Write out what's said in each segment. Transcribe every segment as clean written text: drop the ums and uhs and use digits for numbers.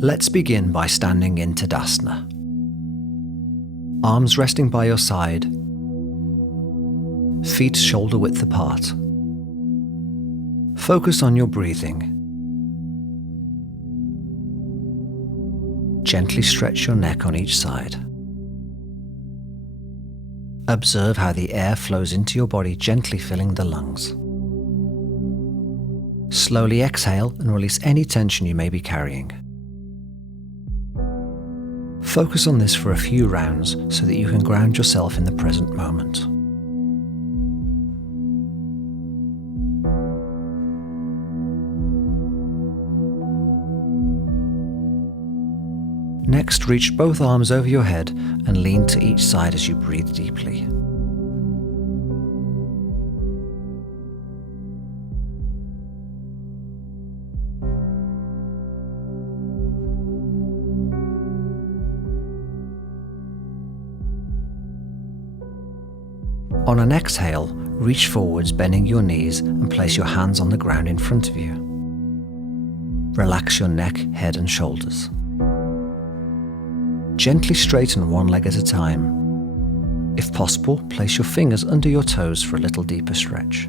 Let's begin by standing in Tadasana. Arms resting by your side, feet shoulder width apart. Focus on your breathing. Gently stretch your neck on each side. Observe how the air flows into your body, gently filling the lungs. Slowly exhale and release any tension you may be carrying. Focus on this for a few rounds so that you can ground yourself in the present moment. Next, reach both arms over your head and lean to each side as you breathe deeply. On an exhale, reach forwards, bending your knees, and place your hands on the ground in front of you. Relax your neck, head and shoulders. Gently straighten one leg at a time. If possible, place your fingers under your toes for a little deeper stretch.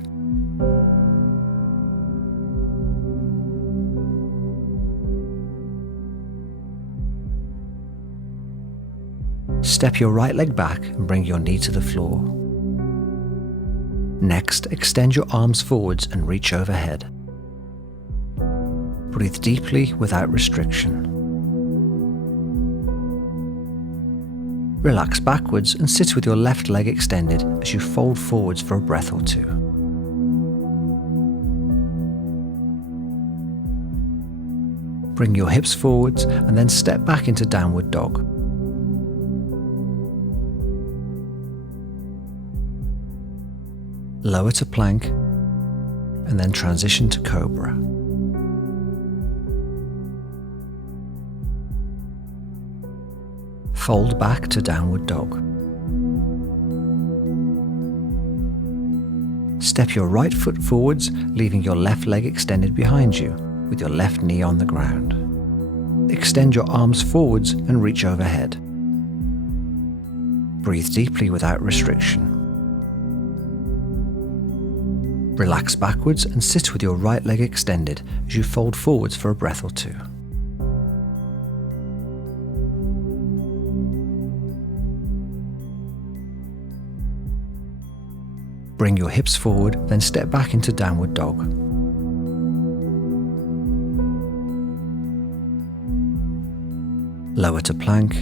Step your right leg back and bring your knee to the floor. Next, extend your arms forwards and reach overhead. Breathe deeply without restriction. Relax backwards and sit with your left leg extended as you fold forwards for a breath or two. Bring your hips forwards and then step back into downward dog. Lower to plank and then transition to cobra. Fold back to downward dog. Step your right foot forwards, leaving your left leg extended behind you, with your left knee on the ground. Extend your arms forwards and reach overhead. Breathe deeply without restriction. Relax backwards and sit with your right leg extended as you fold forwards for a breath or two. Bring your hips forward, then step back into downward dog. Lower to plank,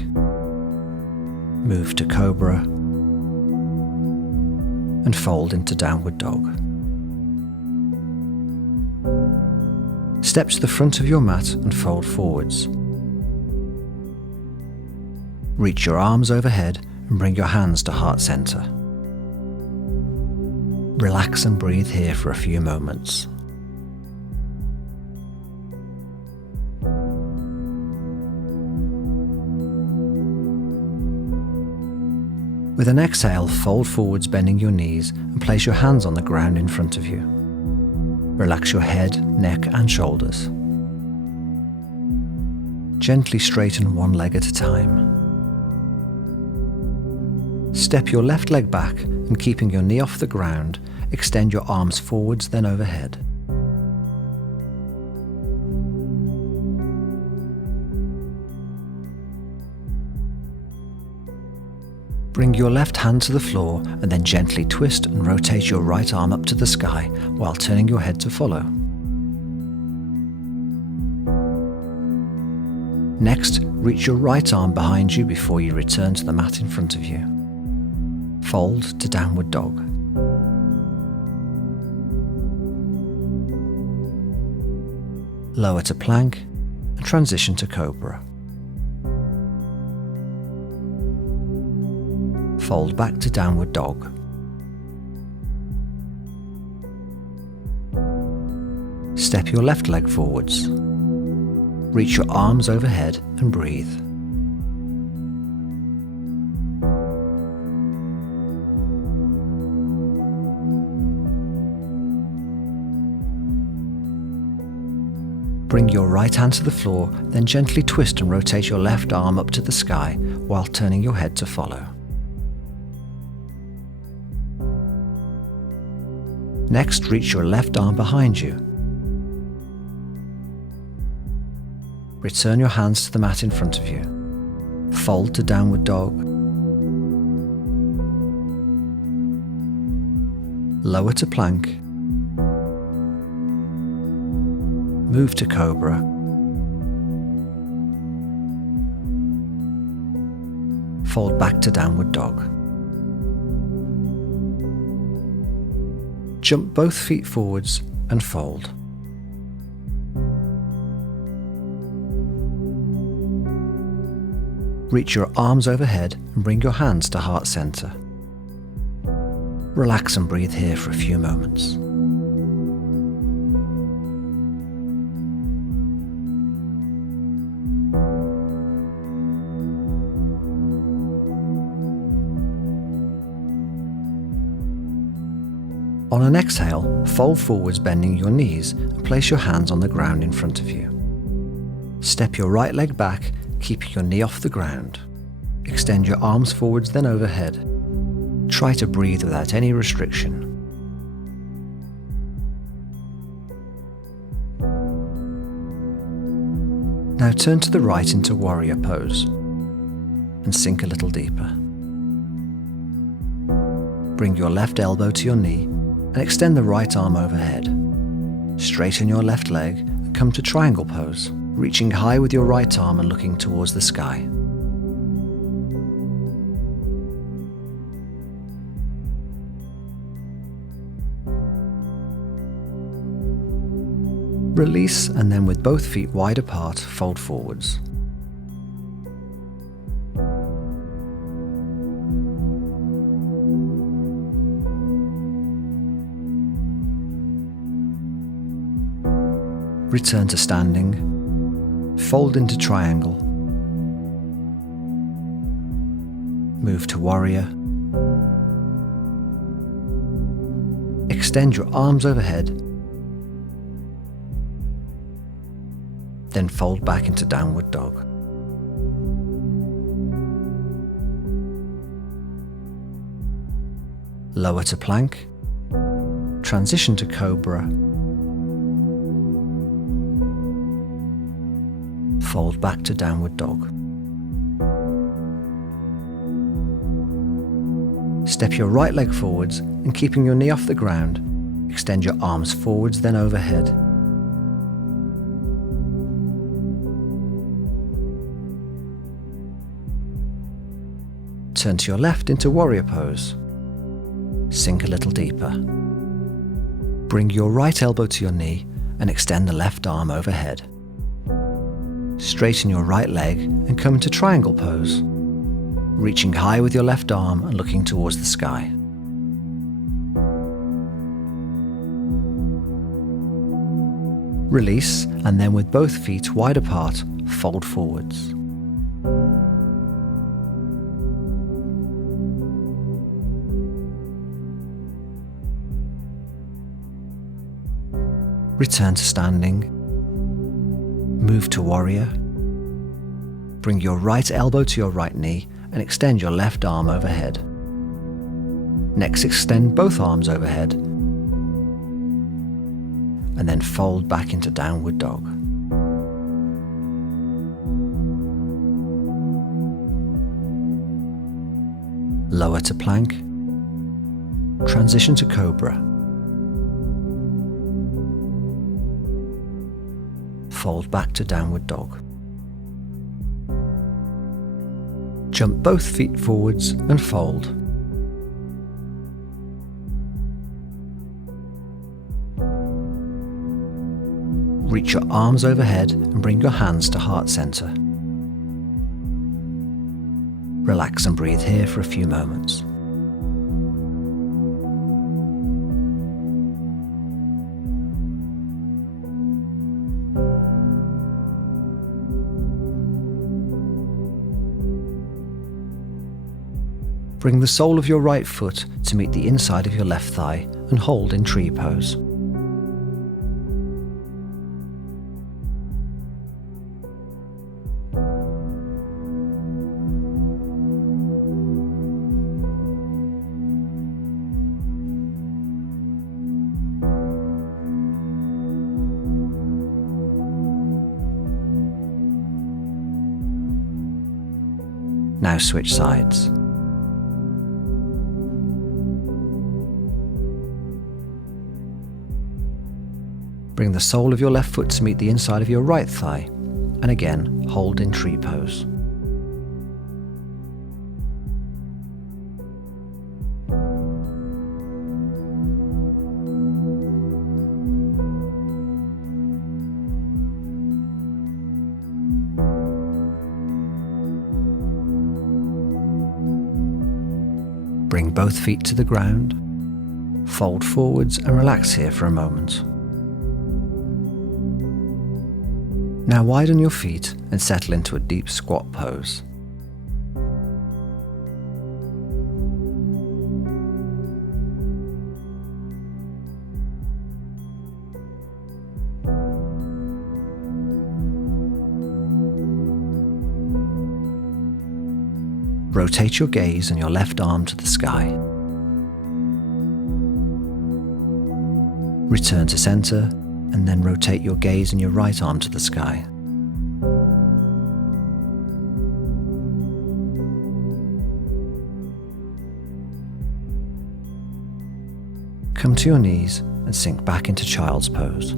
move to cobra, and fold into downward dog. Step to the front of your mat and fold forwards. Reach your arms overhead and bring your hands to heart center. Relax and breathe here for a few moments. With an exhale, fold forwards, bending your knees, and place your hands on the ground in front of you. Relax your head, neck and shoulders. Gently straighten one leg at a time. Step your left leg back and, keeping your knee off the ground, extend your arms forwards, then overhead. Bring your left hand to the floor and then gently twist and rotate your right arm up to the sky while turning your head to follow. Next, reach your right arm behind you before you return to the mat in front of you. Fold to downward dog. Lower to plank and transition to cobra. Fold back to downward dog. Step your left leg forwards. Reach your arms overhead and breathe. Bring your right hand to the floor, then gently twist and rotate your left arm up to the sky while turning your head to follow. Next, reach your left arm behind you. Return your hands to the mat in front of you. Fold to downward dog. Lower to plank. Move to cobra. Fold back to downward dog. Jump both feet forwards and fold. Reach your arms overhead and bring your hands to heart center. Relax and breathe here for a few moments. On an exhale, fold forwards, bending your knees, and place your hands on the ground in front of you. Step your right leg back, keeping your knee off the ground. Extend your arms forwards, then overhead. Try to breathe without any restriction. Now turn to the right into warrior pose and sink a little deeper. Bring your left elbow to your knee and extend the right arm overhead. Straighten your left leg and come to triangle pose, reaching high with your right arm and looking towards the sky. Release, and then with both feet wide apart, fold forwards. Return to standing. Fold into triangle. Move to warrior. Extend your arms overhead. Then fold back into downward dog. Lower to plank. Transition to cobra. Fold back to downward dog. Step your right leg forwards and keeping your knee off the ground, extend your arms forwards then overhead. Turn to your left into warrior pose. Sink a little deeper. Bring your right elbow to your knee and extend the left arm overhead. Straighten your right leg and come into triangle pose, reaching high with your left arm and looking towards the sky. Release, and then with both feet wide apart, fold forwards. Return to standing. Move to warrior. Bring your right elbow to your right knee and extend your left arm overhead. Next, extend both arms overhead and then fold back into downward dog. Lower to plank. Transition to cobra. Fold back to downward dog. Jump both feet forwards and fold. Reach your arms overhead and bring your hands to heart center. Relax and breathe here for a few moments. Bring the sole of your right foot to meet the inside of your left thigh and hold in tree pose. Now switch sides. Bring the sole of your left foot to meet the inside of your right thigh, and again, hold in tree pose. Bring both feet to the ground, fold forwards and relax here for a moment. Now widen your feet and settle into a deep squat pose. Rotate your gaze and your left arm to the sky. Return to center, and then rotate your gaze and your right arm to the sky. Come to your knees and sink back into child's pose.